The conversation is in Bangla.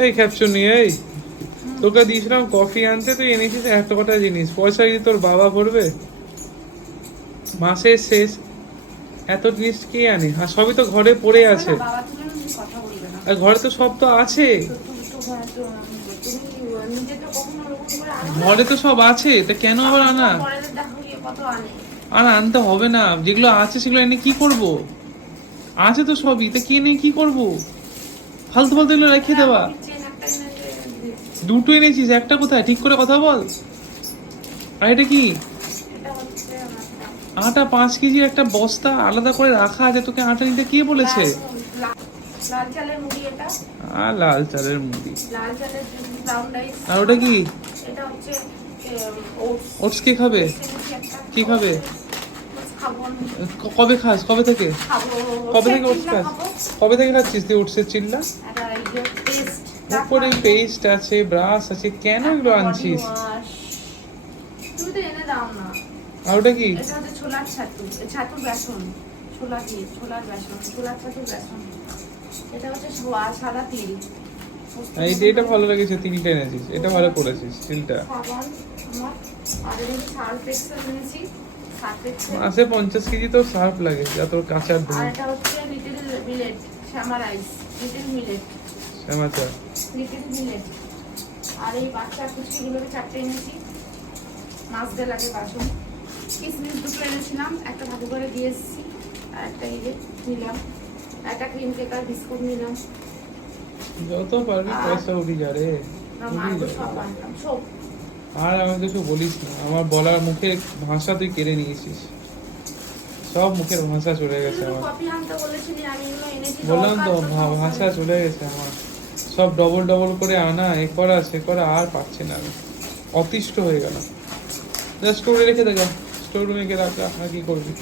এই ক্যাপশন এই তোকে দিয়েছিলাম কফি আনতে, তুই এনেছিস এত কটা জিনিস, পয়সা কি তোর বাবা ভরবে? মাসের শেষ এত জিনিস কে আনে? আর সবই তো ঘরে পড়ে আছে। আর ঘরে তো সব তো আছে, ঘরে তো সব আছে, তা কেন আবার আনা? আর আনতে হবে না, যেগুলো আছে সেগুলো এনে কি করব? আছে তো সবই, তা কে নিয়ে কি করব? ফালতু ফালতু এগুলো রেখে দেওয়া। দুটো এনেছিস, একটা কোথায়? ঠিক করে কথা বল। আর এটা কি? আটা 5 কেজি একটা বস্তা আলাদা করে রাখা আছে, তোকে আটা নিতে কে বলেছে? লাল চালের মুড়ি এটা। আর লাল চালের মুড়ি। লাল চালের ব্রাউন রাইস। আর ওটা কি? এটা হচ্ছে ওটস কে খাবে? কি খাবে? কবে খাস? কবে থেকে? কবে থেকে ওটস খাস? কবে থেকে খাচ্ছিস তুই ওটসের চিল্লা? উপরে পেস্ট আছে, ব্রাশ আছে, কেন এগুলো আনছিস? তুমি তো এনে দাও না। আর ওটা কি? এটা হচ্ছে ছোলার ছাতু, ছাতুর বেসন, ছোলা দিয়ে ছোলার বেসন, ছোলার ছাতুর বেসন। এটা হচ্ছে সাদা তিল। এটা ভালো লেগেছে, তিলটা এনেছিস, এটা ভালো করেছিস তিলটা। সাবান আমার, আর এটা সার্ফ এক্সেল এনেছি, সার্ফ এক্সেল। মাসে 50 কেজি তো সার্ফ লাগে, যা তোর কাঁচা দুধ। আর এটা হচ্ছে little millet, shyama rice, little millet, শ্যামাচা, লিটল মিলেট। আর এই বাচ্চা কুচিগুলোকে 4টে এনেছি, মাছ দিয়ে লাগে বাসন। কিসমিস 2টো এনেছিলাম, একটা ভালো করে দিয়ে এসেছি, আর একটা এই যে নিলাম, একটা ক্রিম কেক আর বিস্কুট নিলাম। যত পারবি পয়সা উঠি যা রে। সব আনলাম সব। আর আমাকে কিছু বলিস না, আমার বলার মুখে ভাষা তুই কেড়ে নিয়েছিস, সব মুখের ভাষা চলে গেছে আমার। কফি আনতে বলেছিলি, আমি এগুলো এনেছি। বললাম তো ভাষা চলে গেছে আমার, সব ডবল ডবল করে আনা, এ করা সে করা, আর পাচ্ছি না আমি, অতিষ্ঠ হয়ে গেল। স্টোরে রেখে দেখা, স্টোর রুমে গিয়ে রাখা, আর কি করবি?